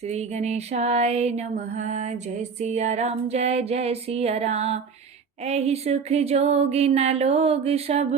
श्री गणेशाय नमः। जय सिया राम, जय जय सिया राम। एहि सुख जोगी न लोग सब,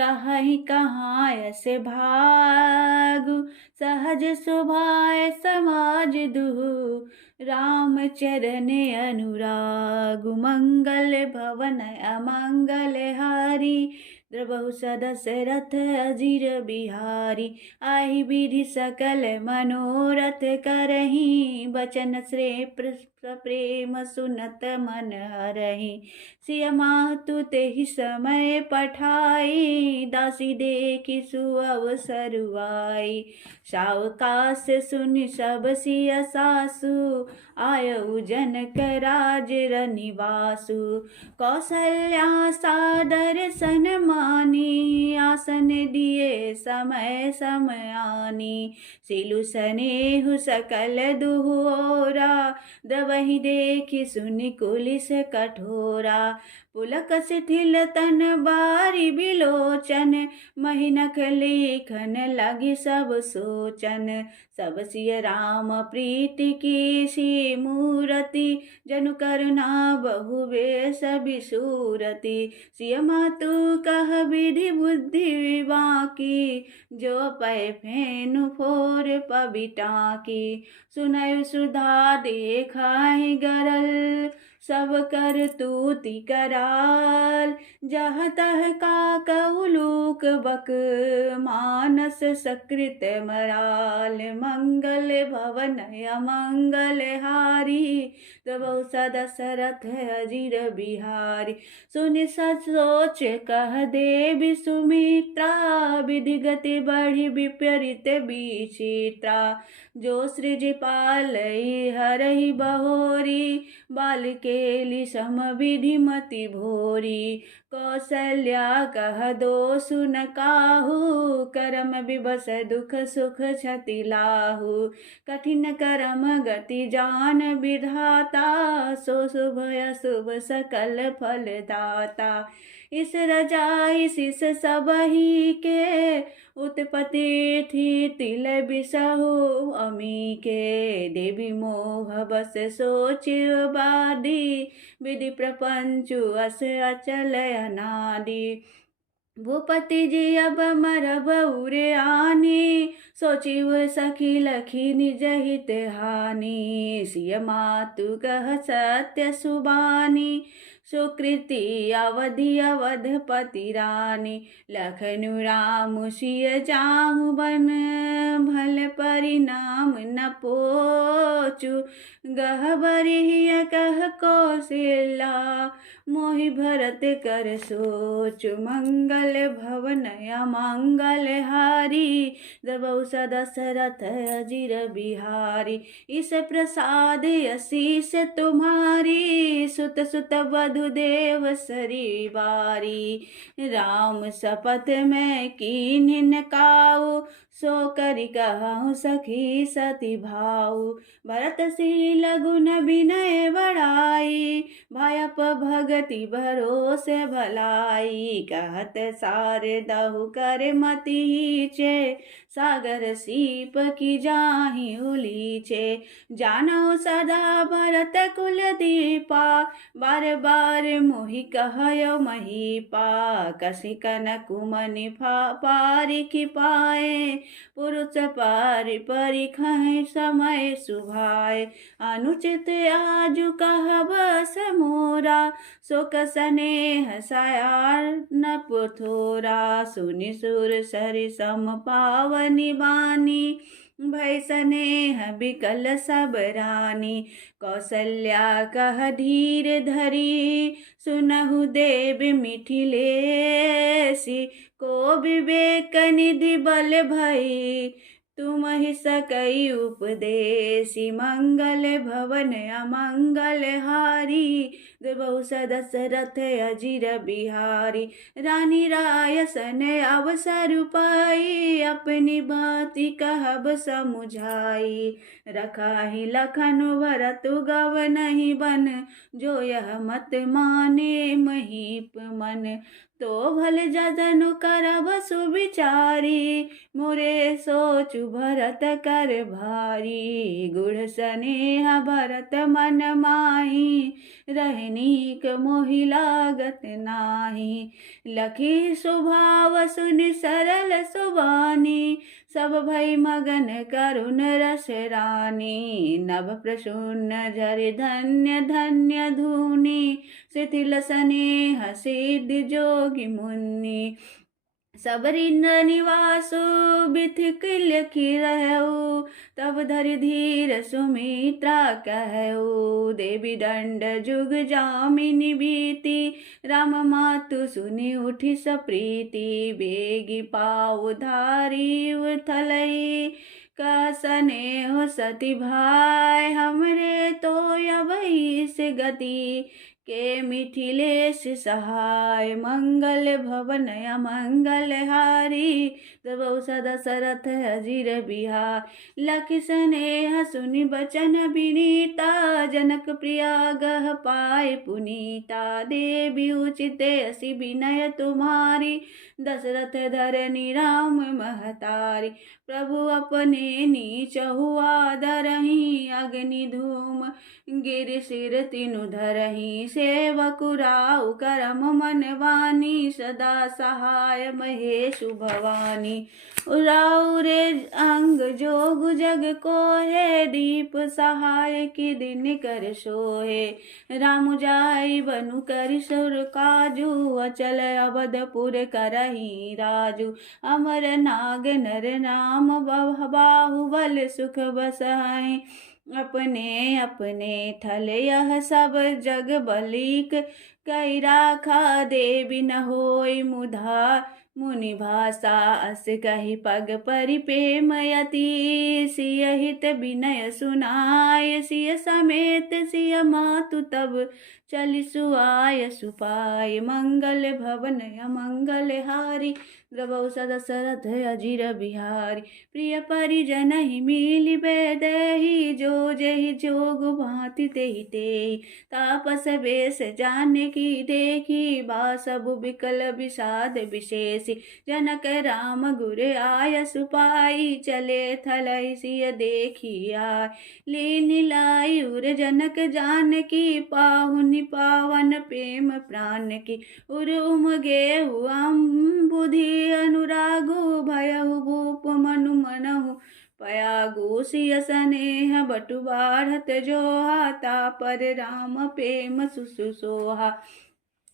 कहीं कहाँ ऐसे भागु। सहज सुभाय समाज दुहु, राम चरण अनुरागु। मंगल भवन अमंगल हारी, द्रवहु सदशरथ अजीर बिहारी। आहि विधि सकल मनोरथ करहि, बचन श्रेष्ठ प्रेम सुनत मन हरहि। सिय मातु तेहि समय पठाई, दासी देखि सुअवसर आई। सावकाश सुनि सब सिय सासु, आयउ जनक राज रनिवासु। कौसल्या सादर सन्मानी, आसन दिए समय समयानी। सिलु सनेहु सकल दुहु ओरा, द्रवहि देखि सुनि कुलिस कठोरा। पुलक शिथिल तन बारी बिलोचन, महिनक लेखन लगी सब सोचन। सब सिय राम प्रीति की सी मूरति, जनु करुणा बहु बेस बिसूरति। सिय मातु कह विधि बुद्धि बाकी, जो पै फेनु फोर पबिटा की। सुनयु सुधा देखाहि गरल, सब कर तूति कराल। जह तह का कउलूक बक, मानस सकृत मराल। मंगल भवन अमंगल हारी, द्रवहु सदशरथ अजीर बिहारी। सुनि सोच कह देवी सुमित्रा, विधि गति बढ़ी विपरीत विचित्रा। जो सृज पालई हरहि बहोरी, बालकेली सम विधि मति भोरी। कौसल्या कह दो सुन काहू, करम विवश दुख सुख क्षति लाहू। कठिन करम गति जान विधाता, सो शुभ अशुभ सकल फल दाता। इस रजाई शिष सबहि के, उत्पत्ति थी तिल बिसहु अमी के। देवी मोह बस सोच बादी, विधि प्रपंचु अस अचल अनादि। भूपति जी अब मरब उरे आनी, सोचिव सखी लखी निज हित हानि। सिय मातु कह सत्य सुबानी, सुकृति अवधि अवधपति रानी। लखनु राम सिय जाहु बन, भल परिणाम न पोचु। गहबरी हिय कह कौशल्या, मोहि भरत कर सोचु। मंगल भवन अमंगल हारी, द्रवहु सदशरथ अजीर बिहारी। इस प्रसाद आशीष तुम्हारी, सुत सुत वधु देव सरीवारी। राम शपथ मैं कीन्हि न काऊ, सो करि कहूँ सखी सती भाऊ। भरत शील गुण विनय बढ़ाई, भायप भगति भरोसे भलाई। कहत सार दहु कर मति हीचे, सागर सीप की जाहि उलीचे। जानो सदा भरत कुल दीपा, बार बार मोहि कहयो महीपा। कसी कन कुमनि पारिखि पाए, पुरुष पारि परिखहि समय सुभाए। अनुचित आजु कहब समोरा, शोक स्नेह सयार न पुथोरा। सुनि सुर सरि सम पावनि बानी, भय स्नेह बिकल सब रानी। कौसल्या कह धीर धरी, सुनहु देव मिथिलेसी। को विवेक निधि बल भई, तुम ही सकई उपदेसी। मंगल भवन अमंगल हारी, द्रवहु सदशरथ अजीर बिहारी। रानी रायसन अवसर पाई, अपनी बाती कहब समुझाई। रखाहि लखन भरत गव नहीं बन, जो यह मत माने महीप मन। तो भले जदनु करब सुविचारी, मोरे सोचु भरत कर भारी। गुढ़ स्नेह भरत मन माही, रहनीक मोहि लागत नाही। लखी स्वभाव सुनि सरल सुबानी, सब भई मगन करुण रस रानी। नभ प्रसून झरि धन्य धन्य धुनी, शिथिल स्नेह सिद्धि जोगी मुनि। सबरी निवासु बिथिक लिखि रहु, तब धरि धीर सुमित्रा कहु। देवी दंड जुग जामिनी भीति, राम मातु सुनि उठि सप्रीति। बेगी पाउ धारी उथलई, का स्नेह सती भाई। हमरे तो अबई से गति, के मिथिलेश सहाय। मंगल भवन अमंगल हारी, तब सदा सरथ अजीर बिहार। लखि स्नेह सुनि बचन विनीता, जनक प्रिया गह पाए पुनीता। देवी उचित असी विनय तुम्हारी, दशरथ धरनी राम महतारी। प्रभु अपने नीचहु आदरहि, अग्नि धूम गिरि सिर तिनु धरहि। सेवकु राउ करम मन वानी, सदा सहाय महेशु भवानी। राउ रे अंग जोग जग कोहे, दीप सहाय की दिन कर सोहे। राम जाई बनु करि सुर काजू, अचल अवधपुर करहि राजू। अमर नाग नर नाम बाहुबल, सुख बसहि अपने अपने थल। यह सब जग बलिक कई राखा, देवी न होय मुधा मुनि भाषा। अस कहि पग परि प्रेम यति, सिय हित विनय सुनाय। सिय समेत सिय मातु तब चलि सुआय सुपाय। मंगल भवन अमंगल हारी, द्रवहु सदा दशरथ अजीर बिहारी। प्रिय परिजन ही मिलि बेदहि, जो जेहि जोग भांति तेहि तेहि। तापस बेश जानकी देखी, बासबु बिकल विषाद विशेषी। जनक राम गुर आय सुपाई, चले थलहि सिय देखी आय। लीनि लाई उर जनक जानकी, पाहुनि पावन प्रेम प्राण की। उर उमगेहु अम्बुधि अनुरागु, भयहु भूप मनु मनहु पयागु। सिय स्नेह बटु बाढ़त जोहा, तापर राम प्रेम सुसुसोहा।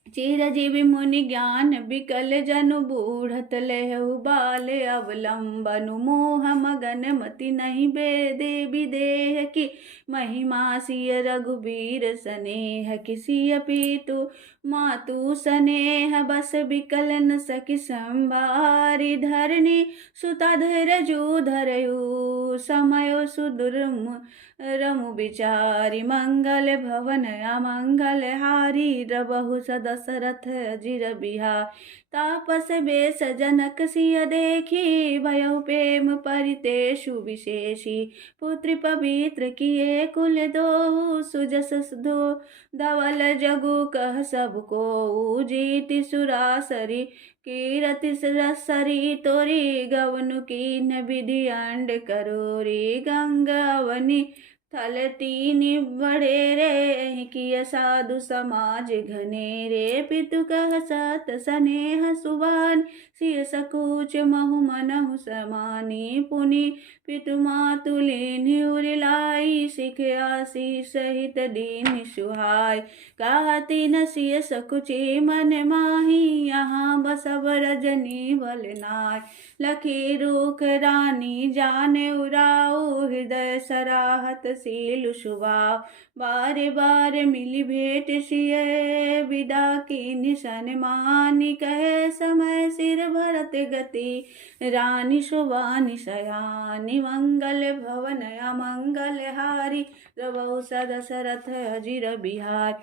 चिरजीवी मुनि ज्ञान बिकल जनु, बूढ़त लेहु बाल अवलंबनु। मोह मगन मति नहीं बेदे विदेह की, महिमा सिय रघुबीर स्नेह की। सिय पीतु मातु स्नेह, बस बिकल न सखी संभारी। धरणी सुता धरजु धरयु, समय सुदुर्म रमु विचारी। मंगल भवन अमंगल हारी, द्रवहु सदा दशरथ अजीर बिहार। तापस बेश जनक सिय देखी, भयहु प्रेम परितेषु विशेषी। पुत्र पवित्र किए कुल दोहु, सुजस धो धवल जगु कह सब कोउ। जीति सुरासरी कीरति सरी तोरी, गवनु कीन विधि अंड करोरी। गंग अवनि थल तीनि बड़े रे, किय साधु समाज घने रे। पितु कह सत स्नेह सुबान, सिय सकुच महु मनहु समानी। पुनि पितु मातु लेनि उरिलाई, सिख आशीष सहित दीन सुहाय। कहति न सिय सकुचि मन माही, यहाँ बसब रजनी बल नाय। लखी रूख रानी जाने उराऊ, हृदय सराहत सीलु सुभाव। बारे बारे मिली भेंट सिय, विदा की निशन मानी। कहे समय सिर भरत गति, रानी सुबानी सयानी। मंगल भवन अमंगल हारी, द्रवहु सदा दशरथ अजीर बिहार।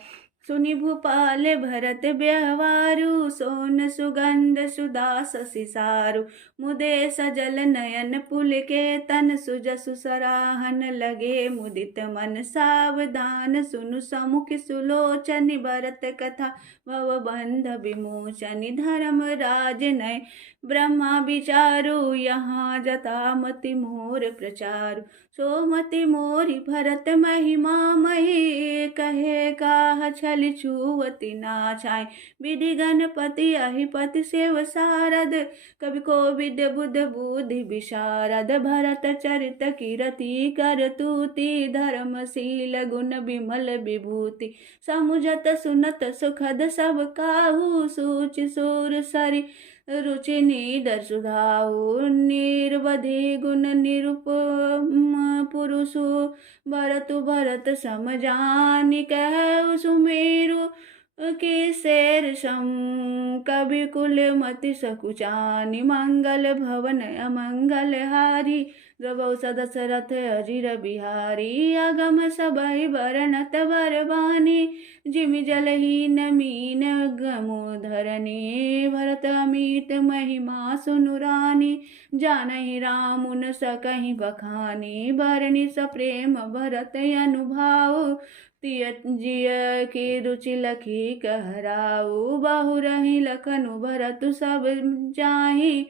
सुनि भूपाल भरत ब्यहवारु, सोन सुगंध सुदास सिसारु। मुदे सजल नयन पुलकेतन, सुजसु सराहन लगे मुदित मन। सावधान सुनु समुख सुलोचन, भरत कथा भवबंध विमोचन। धर्म राज नय ब्रह्मा विचारु, यहाँ जतामति मोर प्रचारु। सोमति मोरि भरत महिमा मही, कहे काह छल छुवति ना छाय। विधि गणपति अहिपति सेव सारद, कवि कोविद बुध बुद्धि विशारद। भरत चरित कीरति कर तूति, धर्मशील गुण विमल विभूति। समुझत सुनत सुखद सब काहू, सूचि सुर सरि रुचि निदर सुधाऊ। निर्वधि गुण निरुपम पुरुषु, भरतु भरत सम जानि कहु सुमेरु। के शेर सम कवि कुल मति सकुचानि, मंगल भवन अमंगल हारी। द्रवौ सदशरथ अजिर बिहारी, अगम सबहि बरनत बरबानी। जिमि जलहीन मीन गमु धरनी, भरत अमित महिमा सुनु रानी। जानहि राम उन सकहि बखानी, बरनि सप्रेम भरत अनुभाव। तिय जिय की रुचि लखी कहराऊ, बहु रही लखनु भरतु सब जाहि।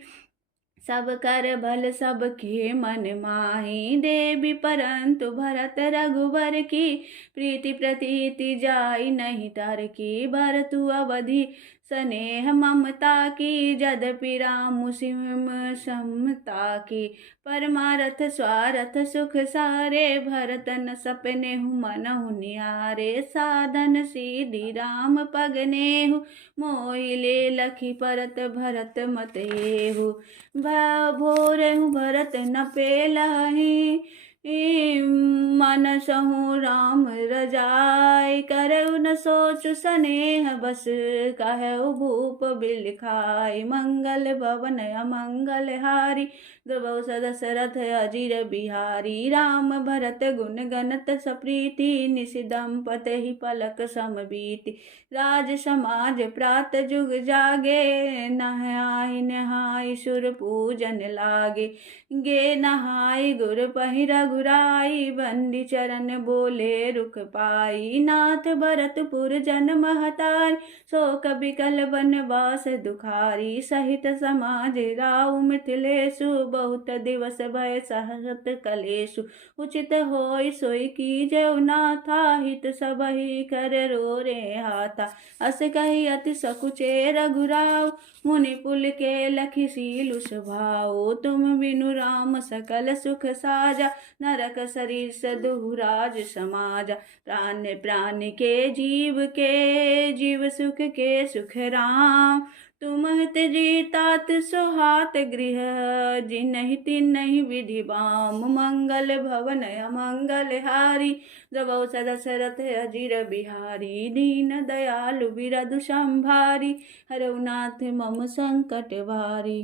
सब कर भल सब के मन माही, देवी परंतु भरत रघुबर की। प्रीति प्रतीति जाई नहीं तार की, भरतु अवधि स्नेह ममता की। जदपि राम सिम समता की, परमारथ स्वारथ सुख सारे। भरत न सपनेहु मनहु निहारे, साधन सीधि राम पगनेहु। मोहि ले लखी परत भरत मत एहु, भोरहु भरत न पेलहि। मनसहु राम रजाई, करहु न सोचु स्नेह बस। कहु भूप बिलखाई, मंगल भवन अमंगल हारी। द्रवौ सदशरथ अजिर बिहारी, राम भरत गुण गणत सप्रीति। निश दंपति पलक समबीति, राज समाज प्रात जुग जागे। नहाय नहाय सुर पूजन लागे, गे नहाय गुर पहि रघुराई। बंदी चरण बोले रुख पाई, नाथ भरतपुर जन महतारी। शोक बिकल बनवास दुखारी, सहित समाज राउ मिथिलेषु। बहुत दिवस भय सहत कलेषु, उचित होय सोई कीजउ नाथा। हित सबहि कर रोरे हाथा, अस कहि अति सकुचे रघुराऊ। मुनि पुल के लखि सीलु स्वभाव, तुम बिनु राम सकल सुख साजा। नरक सरीस दुहुराज समाजा, प्राण प्राण के जीव सुख के सुख राम। तुम हित जीतात सोहात गृह, जिनहि तिनहि विधि बाम। मंगल भवन अमंगल हारी, द्रवौ सदशरथ अजिर बिहारी। दीन दयालु बिरधु संभारी, हरौ नाथ मम संकट भारी।